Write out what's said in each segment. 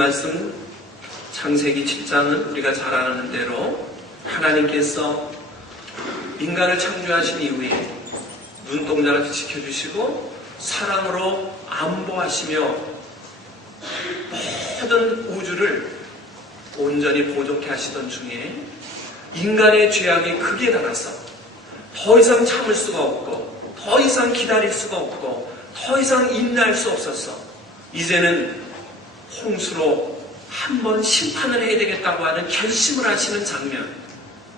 말씀 창세기 7장은 우리가 잘 아는 대로 하나님께서 인간을 창조하신 이후에 눈동자같이 지켜주시고 사랑으로 안보하시며 모든 우주를 온전히 보존케 하시던 중에 인간의 죄악이 극에 달아서 더 이상 참을 수가 없고 더 이상 기다릴 수가 없고 더 이상 인내할 수 없어서 이제는 홍수로 한번 심판을 해야 되겠다고 하는 결심을 하시는 장면,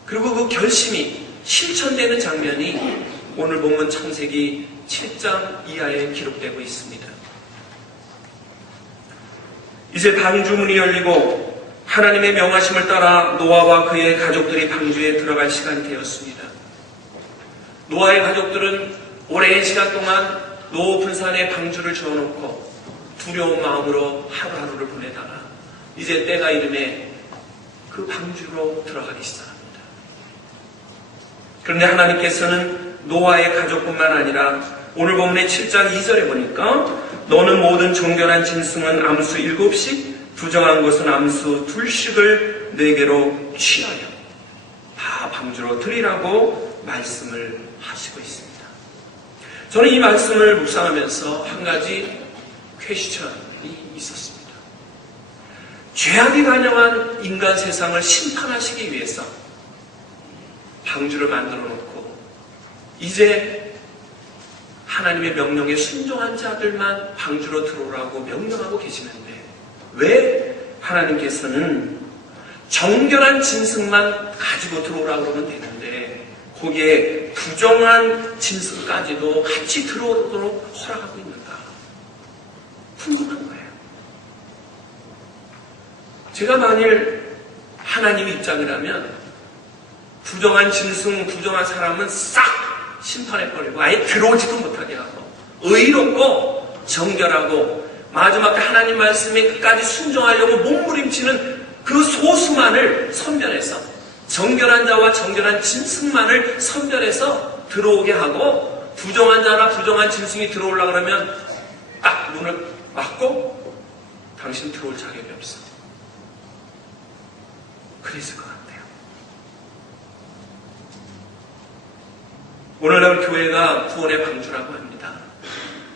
그리고 그 결심이 실천되는 장면이 오늘 본문 창세기 7장 이하에 기록되고 있습니다. 이제 방주문이 열리고 하나님의 명하심을 따라 노아와 그의 가족들이 방주에 들어갈 시간이 되었습니다. 노아의 가족들은 오랜 시간 동안 높은 산에 방주를 지어놓고 두려운 마음으로 하루하루를 보내다가 이제 때가 이름에 그 방주로 들어가기 시작합니다. 그런데 하나님께서는 노아의 가족뿐만 아니라 오늘 본문의 7장 2절에 보니까 너는 모든 정결한 짐승은 암수 7씩 부정한 것은 암수 2씩을 네개로 취하여 다 방주로 드리라고 말씀을 하시고 있습니다. 저는 이 말씀을 묵상하면서 한 가지 퀘스천이 있었습니다. 죄악이 관영한 인간 세상을 심판하시기 위해서 방주를 만들어 놓고 이제 하나님의 명령에 순종한 자들만 방주로 들어오라고 명령하고 계시는데 왜 하나님께서는 정결한 짐승만 가지고 들어오라고 그러면 되는데 거기에 부정한 짐승까지도 같이 들어오도록 허락하고 있는가? 궁금한 거예요. 제가 만일 하나님의 입장이라면 부정한 짐승, 부정한 사람은 싹 심판해버리고 아예 들어오지도 못하게 하고 의롭고 정결하고 마지막에 하나님 말씀에 끝까지 순종하려고 몸부림치는 그 소수만을 선별해서 정결한 자와 정결한 짐승만을 선별해서 들어오게 하고 부정한 자나 부정한 짐승이 들어오려고 하면 딱 문을 막고 당신 들어올 자격이 없어. 그랬을 것 같아요. 오늘날 교회가 구원의 방주라고 합니다.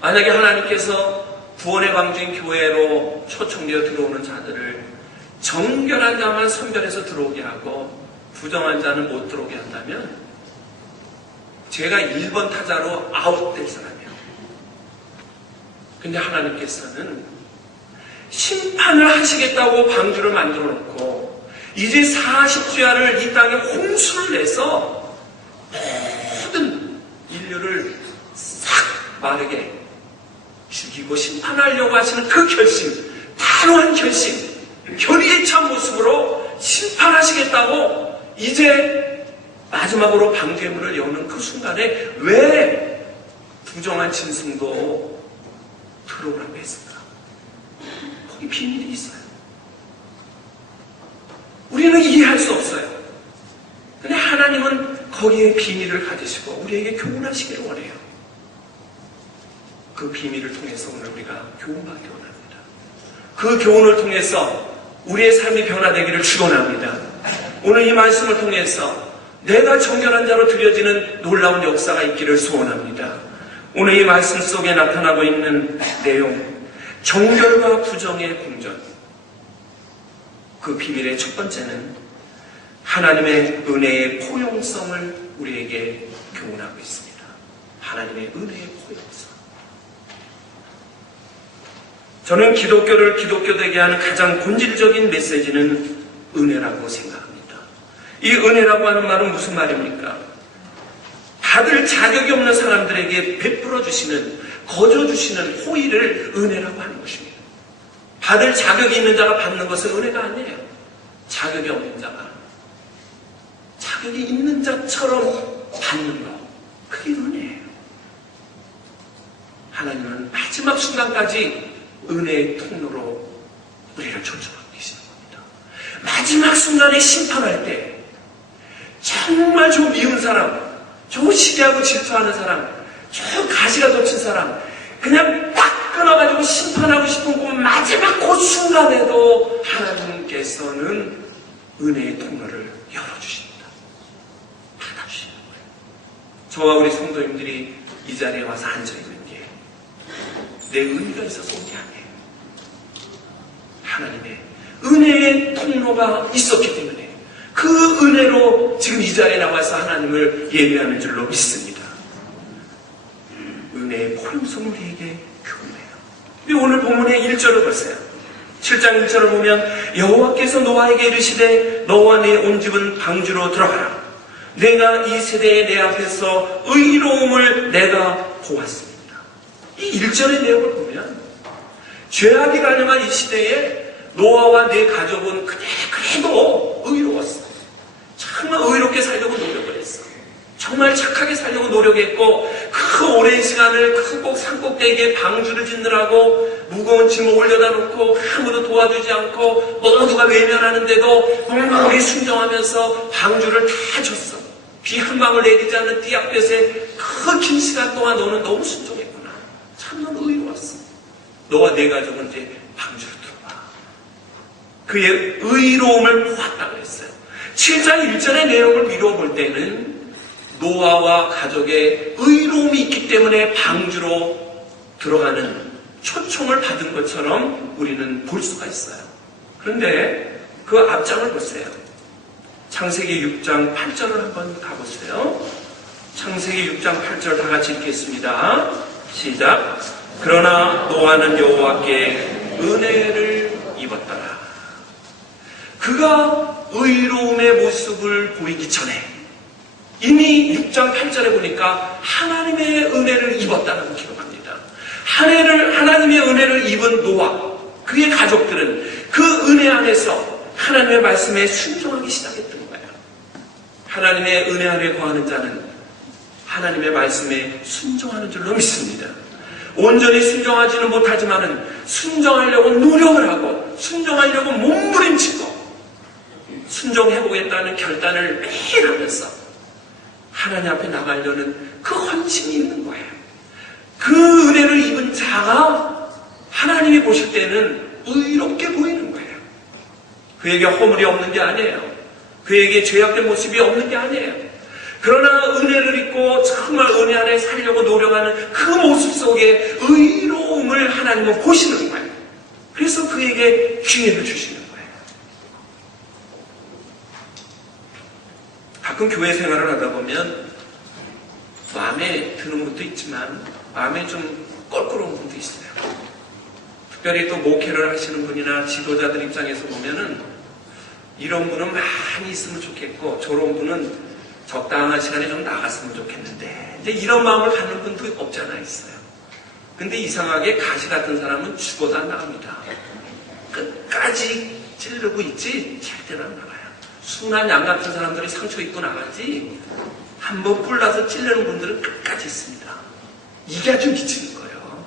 만약에 하나님께서 구원의 방주인 교회로 초청되어 들어오는 자들을 정결한 자만 선별해서 들어오게 하고 부정한 자는 못 들어오게 한다면 제가 1번 타자로 아웃될 사람이에요. 근데 하나님께서는 심판을 하시겠다고 방주를 만들어 놓고 이제 40주야를 이 땅에 홍수를 내서 모든 인류를 싹 마르게 죽이고 심판하려고 하시는 그 결심, 단호한 결심, 결의에 찬 모습으로 심판하시겠다고 이제 마지막으로 방주의 문을 여는 그 순간에 왜 부정한 짐승도 들어오라고 했을까? 거기 비밀이 있어요. 우리는 이해할 수 없어요. 근데 하나님은 거기에 비밀을 가지시고 우리에게 교훈하시기를 원해요. 그 비밀을 통해서 오늘 우리가 교훈받기 원합니다. 그 교훈을 통해서 우리의 삶이 변화되기를 축원합니다. 오늘 이 말씀을 통해서 내가 정결한 자로 드려지는 놀라운 역사가 있기를 소원합니다. 오늘 이 말씀 속에 나타나고 있는 내용, 정결과 부정의 공존. 그 비밀의 첫 번째는 하나님의 은혜의 포용성을 우리에게 교훈하고 있습니다. 하나님의 은혜의 포용성. 저는 기독교를 기독교되게 하는 가장 본질적인 메시지는 은혜라고 생각합니다. 이 은혜라고 하는 말은 무슨 말입니까? 받을 자격이 없는 사람들에게 베풀어 주시는, 거저 주시는 호의를 은혜라고 하는 것입니다. 받을 자격이 있는 자가 받는 것은 은혜가 아니에요. 자격이 없는 자가 자격이 있는 자처럼 받는 것, 그게 은혜예요. 하나님은 마지막 순간까지 은혜의 통로로 우리를 초청하고 계시는 겁니다. 마지막 순간에 심판할 때 정말 저 미운 사람, 저 시기하고 질투하는 사람, 저 가시가 덮친 사람, 그냥 딱 끊어가지고 심판하고 싶은 그 마지막 그 순간에도 하나님께서는 은혜의 통로를 열어주십니다. 닫아주시는 거예요. 저와 우리 성도님들이 이 자리에 와서 앉아있는 게 내 의미가 있어서 온 게 아니에요. 하나님의 은혜의 통로가 있었기 때문에 그 은혜로 지금 이 자리에 나와서 하나님을 예배하는 줄로 믿습니다. 은혜의 포용성을 우리에게 교훈해요. 근데 오늘 본문의 1절을 보세요. 7장 1절을 보면 여호와께서 노아에게 이르시되 너와 네 온 집은 방주로 들어가라. 내가 이 세대에 내 앞에서 의로움을 내가 보았습니다. 이 1절의 내용을 보면 죄악이 가능한 이 시대에 노아와 네 가족은 그래도 의로웠어. 정말 의롭게 살려고 노력을 했어. 정말 착하게 살려고 노력했고 그 오랜 시간을 그 산꼭대기에 방주를 짓느라고 무거운 짐을 올려다 놓고 아무도 도와주지 않고 모두가 외면하는데도 묵묵히 순종하면서 방주를 다 줬어. 비 한 방울 내리지 않는 띠약볕에 그 긴 시간 동안 너는 너무 순종했구나. 참 넌 의로웠어. 너와 네 가족은 이제 방주로 들어와. 그의 의로움을 보았다고 했어요. 7장 1절의 내용을 미루어 볼 때는 노아와 가족의 의로움이 있기 때문에 방주로 들어가는 초청을 받은 것처럼 우리는 볼 수가 있어요. 그런데 그 앞장을 보세요. 창세기 6장 8절을 한번 가보세요. 창세기 6장 8절 다 같이 읽겠습니다. 시작. 그러나 노아는 여호와께 은혜를 입었더라. 그가 의로움의 모습을 보이기 전에 이미 6장 8절에 보니까 하나님의 은혜를 입었다는 기록합니다. 하나님의 은혜를 입은 노아, 그의 가족들은 그 은혜 안에서 하나님의 말씀에 순종하기 시작했던 거예요. 하나님의 은혜 안에 거하는 자는 하나님의 말씀에 순종하는 줄로 믿습니다. 온전히 순종하지는 못하지만은 순종하려고 노력을 하고 순종하려고 몸부림치고 순종해보겠다는 결단을 매일 하면서 하나님 앞에 나가려는 그 헌신이 있는 거예요. 그 은혜를 입은 자가 하나님이 보실 때는 의롭게 보이는 거예요. 그에게 허물이 없는 게 아니에요. 그에게 죄악된 모습이 없는 게 아니에요. 그러나 은혜를 입고 정말 은혜 안에 살려고 노력하는 그 모습 속에 의로움을 하나님은 보시는 거예요. 그래서 그에게 기회를 주시는 거예요. 가끔 교회 생활을 하다 보면 마음에 드는 분도 있지만 마음에 좀 껄끄러운 분도 있어요. 특별히 또 목회를 하시는 분이나 지도자들 입장에서 보면은 이런 분은 많이 있으면 좋겠고 저런 분은 적당한 시간에 좀 나갔으면 좋겠는데 이제 이런 마음을 갖는 분도 없지 않아 있어요. 근데 이상하게 가시 같은 사람은 죽어도 안 나갑니다. 끝까지 찌르고 있지 절대로 안 나가요. 순한 양 같은 사람들이 상처 입고 나가지 한번 뿔나서 찔르는 분들은 끝까지 있습니다. 이게 아주 미치는 거예요.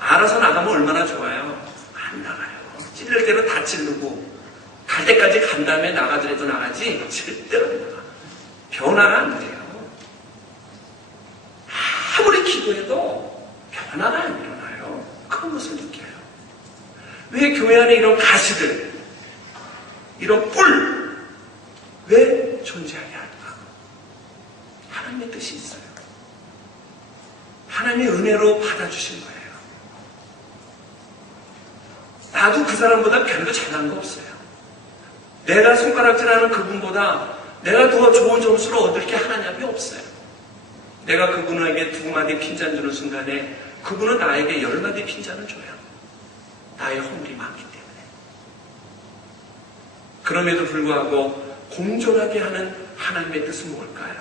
알아서 나가면 얼마나 좋아요. 안 나가요. 찔릴 때는 다 찌르고 갈 때까지 간 다음에 나가더라도 나가지 절대로 안 나가. 변화가 안 돼요. 아무리 기도해도 변화가 안 일어나요. 그런 것을 느껴요. 왜 교회 안에 이런 가시들, 이런 뿔, 왜 존재하게 할까? 하나님의 뜻이 있어요. 하나님의 은혜로 받아주신 거예요. 나도 그 사람보다 별로 잘난 거 없어요. 내가 손가락질하는 그분보다 내가 더 좋은 점수를 얻을 게 하나님 앞에 없어요. 내가 그분에게 2마디 핀잔 주는 순간에 그분은 나에게 10마디 핀잔을 줘요. 나의 허물이 많기 때문에. 그럼에도 불구하고 공존하게 하는 하나님의 뜻은 뭘까요?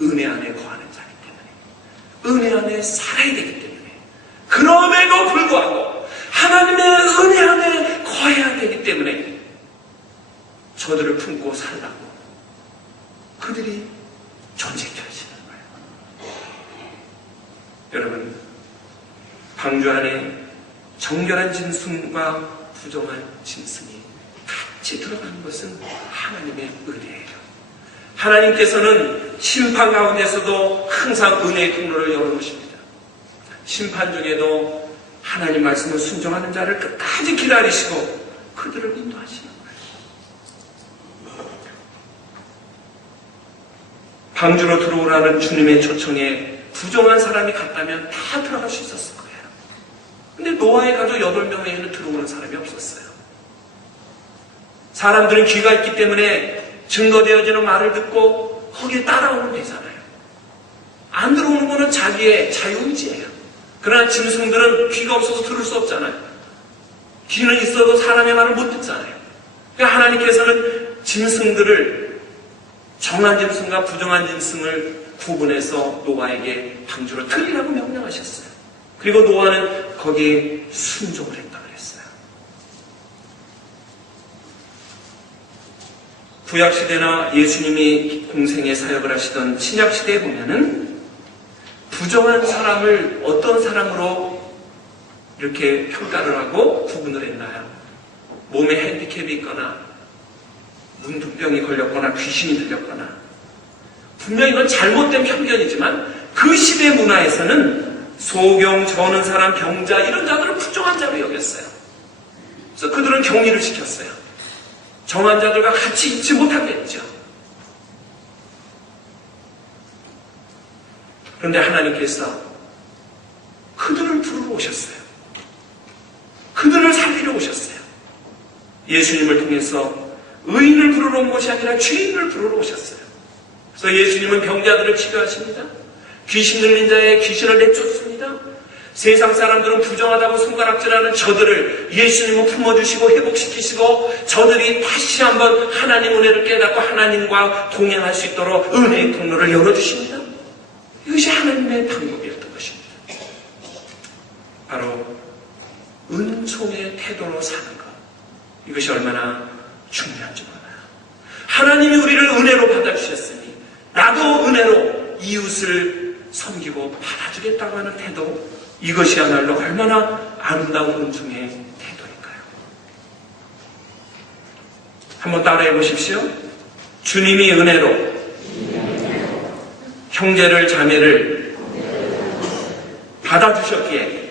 은혜 안에 거하는 자기 때문에. 은혜 안에 살아야 되기 때문에. 그럼에도 불구하고 하나님의 은혜 안에 거해야 되기 때문에 저들을 품고 살라고 그들이 존재케 하시는 거예요. 여러분, 방주 안에 정결한 짐승과 부정한 짐승이 같이 들어가는 것은 하나님의 은혜예요. 하나님께서는 심판 가운데서도 항상 은혜의 통로를 열어놓으십니다. 심판 중에도 하나님 말씀을 순종하는 자를 끝까지 기다리시고 그들을 인도하시는 거예요. 방주로 들어오라는 주님의 초청에 부정한 사람이 갔다면 다 들어갈 수 있었을 거예요. 근데 노아의 가족 8명에는 들어오는 사람이 없었어요. 사람들은 귀가 있기 때문에 증거되어지는 말을 듣고 거기에 따라오면 되잖아요. 안 들어오는 거는 자기의 자유의지예요. 그러나 짐승들은 귀가 없어서 들을 수 없잖아요. 귀는 있어도 사람의 말을 못 듣잖아요. 그러니까 하나님께서는 짐승들을 정한 짐승과 부정한 짐승을 구분해서 노아에게 방주로 들이라고 명령하셨어요. 그리고 노아는 거기에 순종을 했다 그랬어요. 구약시대나 예수님이 공생의 사역을 하시던 신약시대에 보면은 부정한 사람을 어떤 사람으로 이렇게 평가를 하고 구분을 했나요? 몸에 핸디캡이 있거나 문둥병이 걸렸거나 귀신이 들렸거나, 분명히 이건 잘못된 편견이지만 그 시대 문화에서는 소경, 저는 사람, 병자 이런 자들을 부정한 자로 여겼어요. 그래서 그들은 격리를 시켰어요. 정한 자들과 같이 있지 못하게 했죠. 그런데 하나님께서 그들을 부르러 오셨어요. 그들을 살리러 오셨어요. 예수님을 통해서 의인을 부르러 온 것이 아니라 죄인을 부르러 오셨어요. 그래서 예수님은 병자들을 치료하십니다. 귀신 들린 자의 귀신을 내쫓습니다. 세상 사람들은 부정하다고 손가락질하는 저들을 예수님은 품어주시고 회복시키시고 저들이 다시 한번 하나님 은혜를 깨닫고 하나님과 동행할 수 있도록 은혜의 통로를 열어주십니다. 이것이 하나님의 방법이었던 것입니다. 바로 은총의 태도로 사는 것, 이것이 얼마나 중요한지 몰라요. 하나님이 우리를 은혜로 받아주셨으니 나도 은혜로 이웃을 섬기고 받아주겠다고 하는 태도, 이것이야말로 얼마나 아름다운 은총의 태도일까요? 한번 따라해 보십시오. 주님이 은혜로 형제를 자매를 받아주셨기에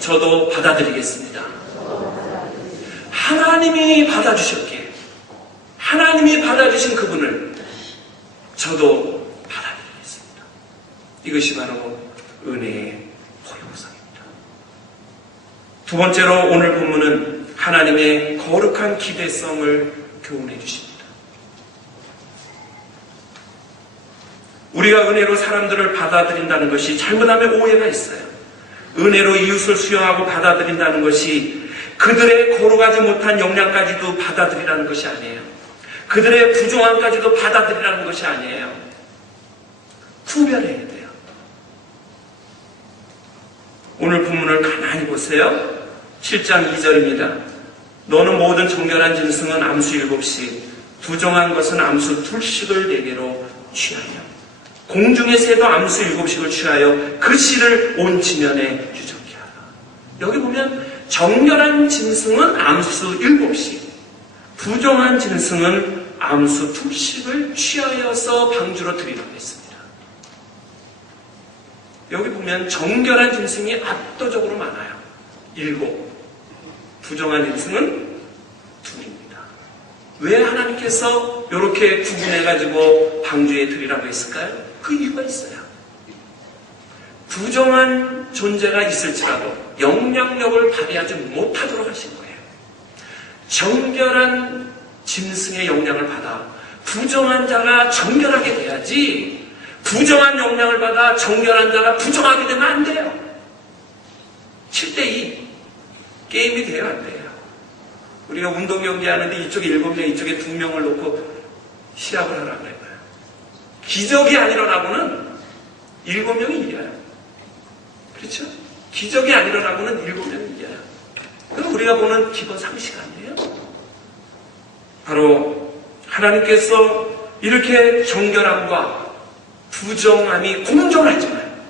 저도 받아드리겠습니다. 하나님이 받아주셨기에, 하나님이 받아주신 그분을 저도 받아드리겠습니다. 이것이 바로 은혜의 포용성입니다. 두 번째로 오늘 본문은 하나님의 거룩한 기대성을 교훈해 주십니다. 우리가 은혜로 사람들을 받아들인다는 것이 잘못하면 오해가 있어요. 은혜로 이웃을 수용하고 받아들인다는 것이 그들의 거룩하지 못한 역량까지도 받아들이라는 것이 아니에요. 그들의 부정함까지도 받아들이라는 것이 아니에요. 구별해야 돼요. 오늘 본문을 가만히 보세요. 7장 2절입니다. 너는 모든 정결한 짐승은 암수 7씩, 부정한 것은 암수 2씩을 내게로 취하여, 공중의 새도 암수 7씩을 취하여 그 씨를 온 지면에 유적케 하라. 여기 보면 정결한 짐승은 암수 7씩, 부정한 짐승은 암수 2씩을 취하여서 방주로 드리라고 했습니다. 여기 보면 정결한 짐승이 압도적으로 많아요. 7, 부정한 짐승은 2입니다. 왜 하나님께서 이렇게 구분해가지고 방주에 드리라고 했을까요? 그 이유가 있어요. 부정한 존재가 있을지라도 영향력을 발휘하지 못하도록 하신 거예요. 정결한 짐승의 영향을 받아 부정한 자가 정결하게 돼야지, 부정한 영향을 받아 정결한 자가 부정하게 되면 안 돼요. 7대2 게임이 돼야 안 돼요. 우리가 운동 경기 하는데 이쪽에 7명, 이쪽에 2명을 놓고 시합을 하라고 해요. 기적이 안 일어나고는 7명이 이겨요. 그렇죠? 기적이 안 일어나고는 7명이 이겨요. 그럼 우리가 보는 기본 상식 아니에요? 바로 하나님께서 이렇게 정결함과 부정함이 공존하지만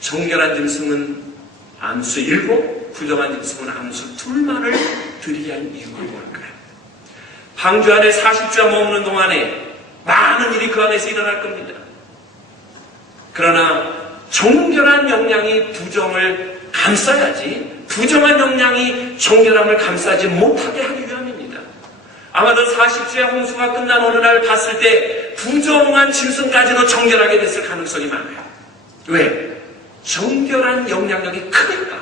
정결한 짐승은 암수 7, 부정한 짐승은 암수 2만을 드리게 한 이유가 뭘까요? 방주 안에 40주야 머무는 동안에 많은 일이 그 안에서 일어날 겁니다. 그러나 정결한 영향이 부정을 감싸야지, 부정한 영향이 정결함을 감싸지 못하게 하기 위함입니다. 아마도 40주의 홍수가 끝난 어느 날 봤을 때 부정한 짐승까지도 정결하게 됐을 가능성이 많아요. 왜? 정결한 영향력이 크니까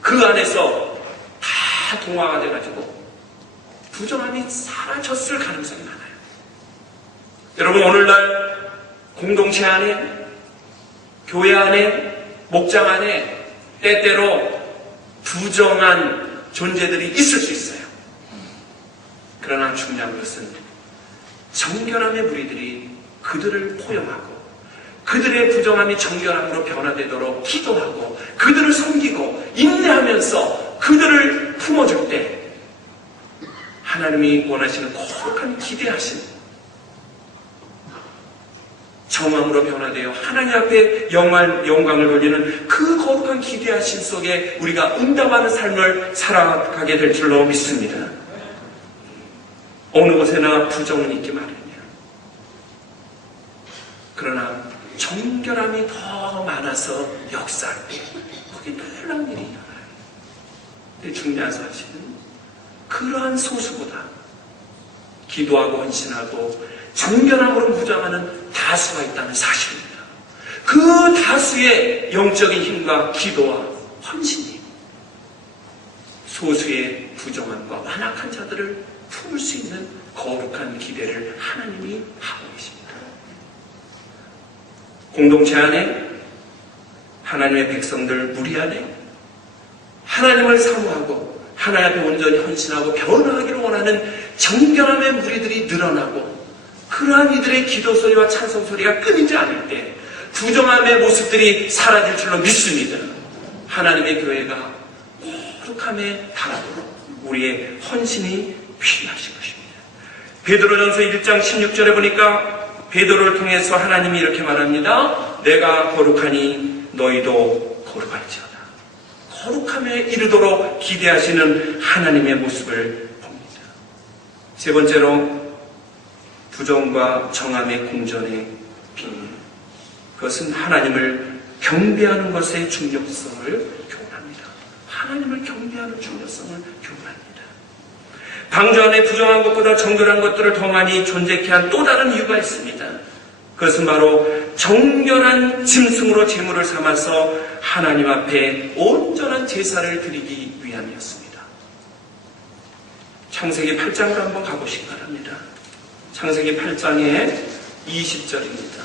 그 안에서 다 동화가 돼가지고 부정함이 사라졌을 가능성이 많아요. 여러분, 오늘날 공동체 안에, 교회 안에, 목장 안에 때때로 부정한 존재들이 있을 수 있어요. 그러나 중요한 것은 정결함의 무리들이 그들을 포용하고 그들의 부정함이 정결함으로 변화되도록 기도하고 그들을 섬기고 인내하면서 그들을 품어줄 때 하나님이 원하시는 거룩한 기대하신 정함으로 변화되어 하나님 앞에 영광을 돌리는 그 거룩한 기대하신 속에 우리가 응답하는 삶을 살아가게 될 줄로 믿습니다. 어느 곳에나 부정은 있기 마련이에요. 그러나 정결함이 더 많아서 역사할 때 거기 놀라운 일이 일어나요. 근데 중요한 사실은 그러한 소수보다 기도하고 헌신하고 정결함으로 무장하는 다수가 있다는 사실입니다. 그 다수의 영적인 힘과 기도와 헌신이 소수의 부정함과 완악한 자들을 품을 수 있는 거룩한 기대를 하나님이 하고 계십니다. 공동체 안에, 하나님의 백성들 무리 안에 하나님을 사모하고 하나님 앞에 온전히 헌신하고 변화하기를 원하는 정결함의 무리들이 늘어나고 그러한 이들의 기도 소리와 찬송 소리가 끊이지 않을 때 부정함의 모습들이 사라질 줄로 믿습니다. 하나님의 교회가 거룩함에 달하도록 우리의 헌신이 필요하신 것입니다. 베드로전서 1장 16절에 보니까 베드로를 통해서 하나님이 이렇게 말합니다. 내가 거룩하니 너희도 거룩할지어다. 거룩함에 이르도록 기대하시는 하나님의 모습을 봅니다. 세 번째로 부정과 정함의 공존의 비밀. 그것은 하나님을 경배하는 것의 중요성을 교훈합니다. 하나님을 경배하는 중요성을 교훈합니다. 방주 안에 부정한 것보다 정결한 것들을 더 많이 존재케 한 또 다른 이유가 있습니다. 그것은 바로 정결한 짐승으로 제물을 삼아서 하나님 앞에 온전한 제사를 드리기 위함이었습니다. 창세기 8장으로 한번 가보시기 바랍니다. 창세기 8장의 20절입니다.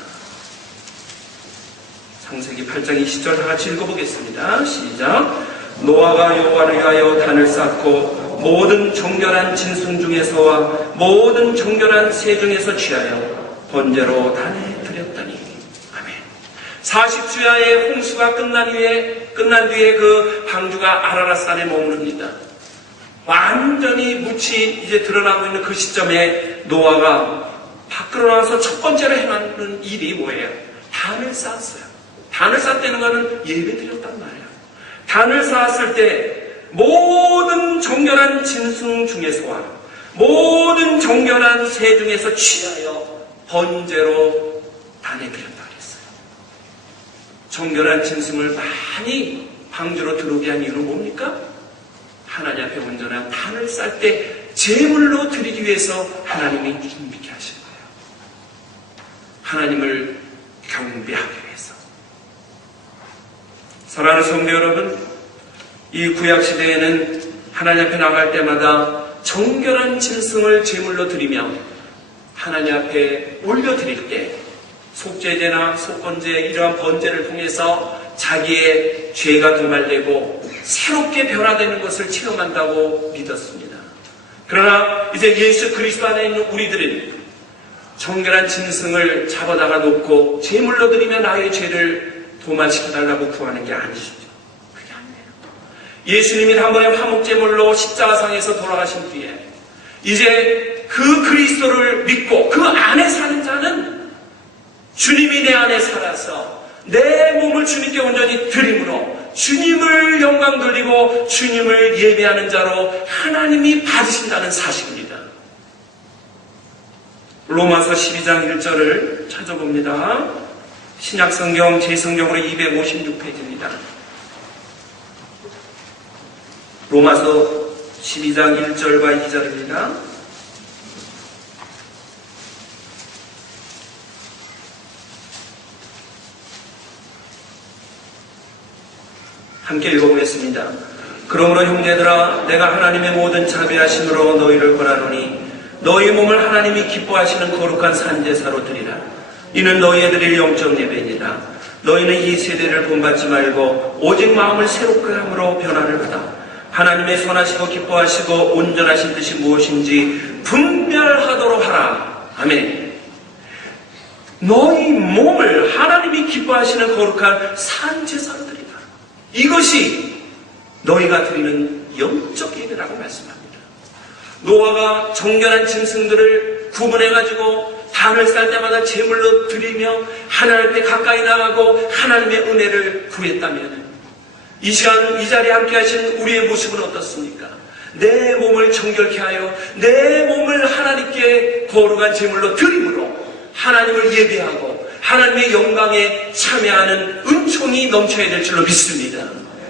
창세기 8장 20절 다 같이 읽어보겠습니다. 시작. 노아가 여호와를 위하여 단을 쌓고 모든 정결한 짐승 중에서와 모든 정결한 새 중에서 취하여 번제로 단에 드렸더니. 아멘. 40주야의 홍수가 끝난 뒤에 그 방주가 아라랏산에 머무릅니다. 완전히 묻이 이제 드러나고 있는 그 시점에 노아가 밖으로 나와서 첫 번째로 행하는 일이 뭐예요? 단을 쌓았어요. 단을 쌓았다는 것은 예배 드렸단 말이에요. 단을 쌓았을 때 모든 정결한 짐승 중에서와 모든 정결한 새 중에서 취하여 번제로 단에 드렸다 그랬어요. 정결한 짐승을 많이 방주로 들어오게 한 이유는 뭡니까? 하나님 앞에 온전한 단을 쌓을 때 제물로 드리기 위해서 하나님이 준비케 하신 거예요. 하나님을 경배하기 위해서. 사랑하는 성도 여러분, 이 구약시대에는 하나님 앞에 나갈 때마다 정결한 짐승을 제물로 드리며 하나님 앞에 올려드릴 때 속죄제나 속건제 이러한 번제를 통해서 자기의 죄가 도말되고 새롭게 변화되는 것을 체험한다고 믿었습니다. 그러나 이제 예수 그리스도 안에 있는 우리들은 정결한 짐승을 잡아다가 놓고 제물로 드리며 나의 죄를 도말시켜달라고 구하는 게 아니시죠. 그게 아니에요. 예수님이 한 번의 화목제물로 십자가상에서 돌아가신 뒤에 이제 그 그리스도를 믿고 그 안에 사는 자는 주님이 내 안에 살아서 내 몸을 주님께 온전히 드림으로 주님을 영광 돌리고 주님을 예배하는 자로 하나님이 받으신다는 사실입니다. 로마서 12장 1절을 찾아봅니다. 신약성경 제성경으로 256페이지입니다. 로마서 12장 1절과 2절입니다. 함께 읽어보겠습니다. 그러므로 형제들아, 내가 하나님의 모든 자비하심으로 너희를 권하노니 너희 몸을 하나님이 기뻐하시는 거룩한 산제사로 드리라. 이는 너희에 드릴 영적 예배니라. 너희는 이 세대를 본받지 말고 오직 마음을 새롭게 함으로 변화를 받아 하나님의 선하시고 기뻐하시고 온전하신 뜻이 무엇인지 분별하도록 하라. 아멘. 너희 몸을 하나님이 기뻐하시는 거룩한 산제사로 드리라. 이것이 너희가 드리는 영적 예배라고 말씀합니다. 노아가 정결한 짐승들을 구분해가지고 단을 쌀 때마다 제물로 드리며 하나님 앞에 가까이 나가고 하나님의 은혜를 구했다면 이 시간 이 자리에 함께 하신 우리의 모습은 어떻습니까? 내 몸을 정결케 하여 내 몸을 하나님께 거룩한 제물로 드림으로 하나님을 예배하고 하나님의 영광에 참여하는 은총이 넘쳐야 될 줄로 믿습니다.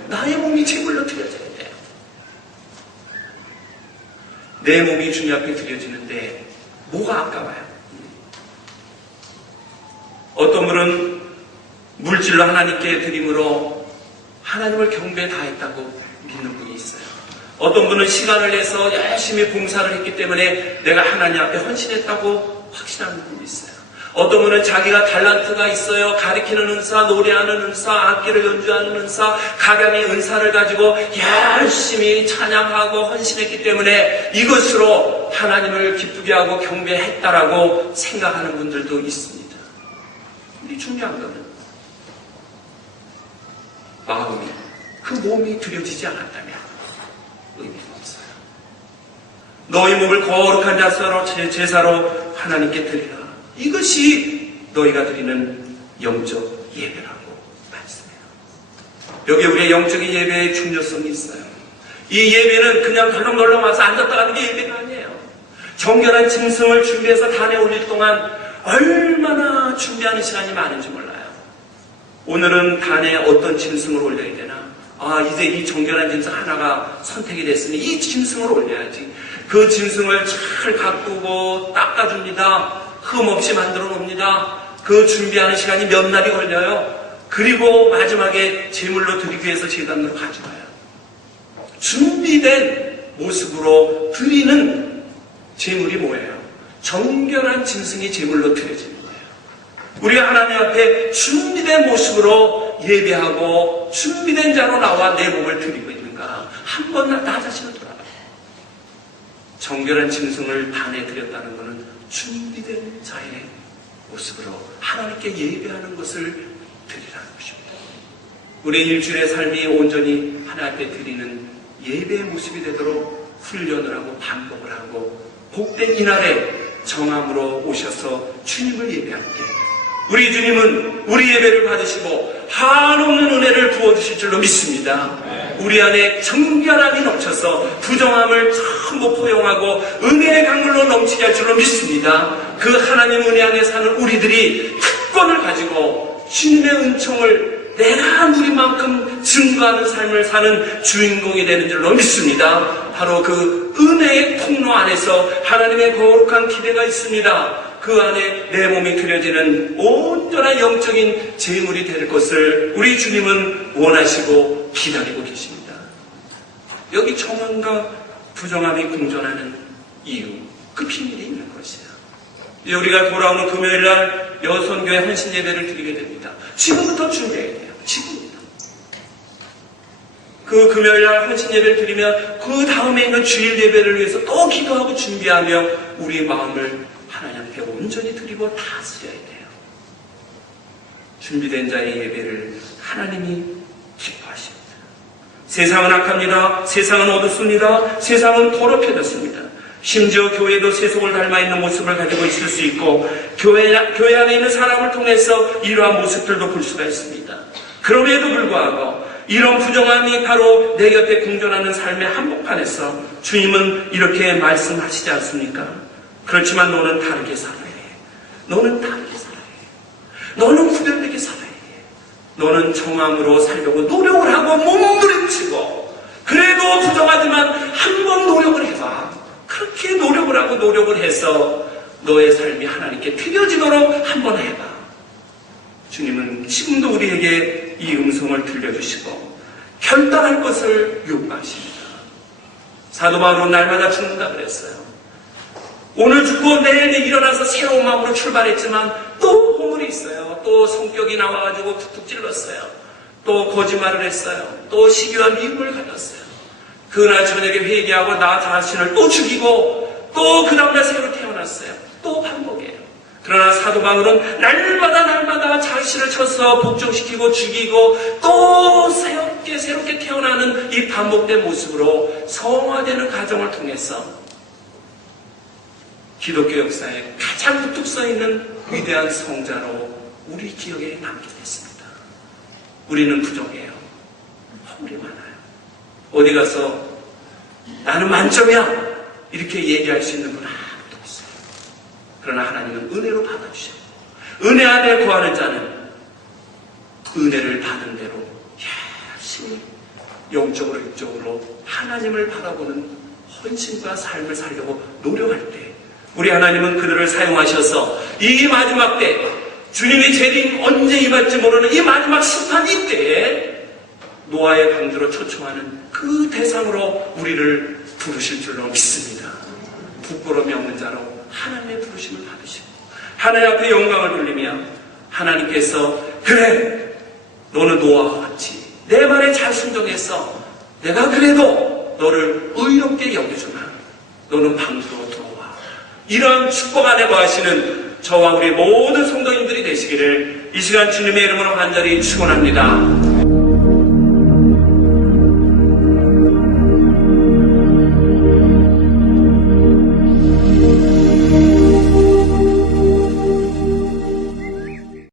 나의 몸이 제물로 드려져야 돼요. 내 몸이 주님 앞에 드려지는데 뭐가 아까워요? 어떤 분은 물질로 하나님께 드림으로 하나님을 경배에 다했다고 믿는 분이 있어요. 어떤 분은 시간을 내서 열심히 봉사를 했기 때문에 내가 하나님 앞에 헌신했다고 확신하는 분이 있어요. 어떤 분은 자기가 달란트가 있어요. 가르치는 은사, 노래하는 은사, 악기를 연주하는 은사, 각양의 은사를 가지고 열심히 찬양하고 헌신했기 때문에 이것으로 하나님을 기쁘게 하고 경배했다라고 생각하는 분들도 있습니다. 근데 중요한 것은 마음이, 그 몸이 드려지지 않았다면 의미가 없어요. 너희 몸을 거룩한 제사로 하나님께 드리라. 이것이 너희가 드리는 영적 예배라고 말씀해요. 여기 우리의 영적인 예배의 중요성이 있어요. 이 예배는 그냥 덜렁덜렁 와서 앉았다 가는 게 예배가 아니에요. 정결한 짐승을 준비해서 단에 올릴 동안 얼마나 준비하는 시간이 많은지 몰라요. 오늘은 단에 어떤 짐승을 올려야 되나? 이제 이 정결한 짐승 하나가 선택이 됐으니 이 짐승을 올려야지. 그 짐승을 잘 가꾸고 닦아줍니다. 흠 없이 만들어 놓습니다. 그 준비하는 시간이 몇 날이 걸려요. 그리고 마지막에 제물로 드리기 위해서 제단으로 가져가요. 준비된 모습으로 드리는 제물이 뭐예요? 정결한 짐승이 제물로 드려지는 거예요. 우리가 하나님 앞에 준비된 모습으로 예배하고 준비된 자로 나와 내 몸을 드리고 있는가? 한 번 나 자신을 돌아봐요. 정결한 짐승을 단에 드렸다는 것은 준비된 자의 모습으로 하나님께 예배하는 것을 드리라는 것입니다. 우리의 일주일의 삶이 온전히 하나님 앞에 드리는 예배의 모습이 되도록 훈련을 하고 반복을 하고 복된 이날에 정함으로 오셔서 주님을 예배할 때 우리 주님은 우리 예배를 받으시고 한없는 은혜를 부어주실 줄로 믿습니다. 우리 안에 정결함이 넘쳐서 부정함을 전부 포용하고 은혜의 강물로 넘치게 할 줄로 믿습니다. 그 하나님 은혜 안에 사는 우리들이 특권을 가지고 주님의 은총을 내가 누린 만큼 증거하는 삶을 사는 주인공이 되는 줄로 믿습니다. 바로 그 은혜의 통로 안에서 하나님의 거룩한 기대가 있습니다. 그 안에 내 몸이 드려지는 온전한 영적인 제물이 될 것을 우리 주님은 원하시고 기다리고 계십니다. 여기 정함과 부정함이 공존하는 이유, 그 비밀이 있는 것이에요. 우리가 돌아오는 금요일날 여선교회 헌신 예배를 드리게 됩니다. 지금부터 준비해야 돼요. 지금부터. 그 금요일날 헌신 예배를 드리면 그 다음에 있는 주일 예배를 위해서 또 기도하고 준비하며 우리의 마음을 하나님 앞에 온전히 드리고 다스려야 돼요. 준비된 자의 예배를 하나님이 기뻐하십니다. 세상은 악합니다. 세상은 어둡습니다. 세상은 더럽혀졌습니다. 심지어 교회도 세속을 닮아 있는 모습을 가지고 있을 수 있고 교회 안에 있는 사람을 통해서 이러한 모습들도 볼 수가 있습니다. 그럼에도 불구하고 이런 부정함이 바로 내 곁에 공존하는 삶의 한복판에서 주님은 이렇게 말씀하시지 않습니까? 그렇지만 너는 다르게 살아야 해. 너는 다르게 살아야 해. 너는 구별되게 살아야 해. 너는 정함으로 살려고 노력을 하고 몸부림치고 그래도 부정하지만 한 번 노력을 해봐. 그렇게 노력을 하고 노력을 해서 너의 삶이 하나님께 드려지도록 한 번 해봐. 주님은 지금도 우리에게 이 음성을 들려주시고 결단할 것을 요구하십니다. 사도 바울은 날마다 죽는다 그랬어요. 오늘 죽고 내일 일어나서 새로운 마음으로 출발했지만 또 허물이 있어요. 또 성격이 나와가지고 툭툭 찔렀어요. 또 거짓말을 했어요. 또 시기와 미움을 가졌어요. 그날 저녁에 회개하고 나 자신을 또 죽이고 또 그 다음날 새로 태어났어요. 또 반복해요. 그러나 사도 바울은 날마다 자신을 쳐서 복종시키고 죽이고 또 새롭게 태어나는 이 반복된 모습으로 성화되는 과정을 통해서 기독교 역사에 가장 우뚝 서있는 위대한 성자로 우리 기억에 남게 됐습니다. 우리는 부족해요. 허물이 많아요. 어디 가서 나는 만점이야 이렇게 얘기할 수 있는 분 아무도 없어요. 그러나 하나님은 은혜로 받아주셨고 은혜 안에 거하는 자는 은혜를 받은 대로 열심히 영적으로 육적으로 하나님을 바라보는 헌신과 삶을 살려고 노력할 때 우리 하나님은 그들을 사용하셔서 이 마지막 때 주님이 재림 언제 임할지 모르는 이 마지막 심판 이때에 노아의 방주로 초청하는 그 대상으로 우리를 부르실 줄로 믿습니다. 부끄러움이 없는 자로 하나님의 부르심을 받으시고 하나님 앞에 영광을 돌리며 하나님께서 그래 너는 노아와 같이 내 말에 잘 순종해서 내가 그래도 너를 의롭게 여겨주나 너는 방주로 들어와 이런 축복 안에 거하시는 저와 우리 모든 성도님들이 되시기를 이 시간 주님의 이름으로 간절히 축원합니다.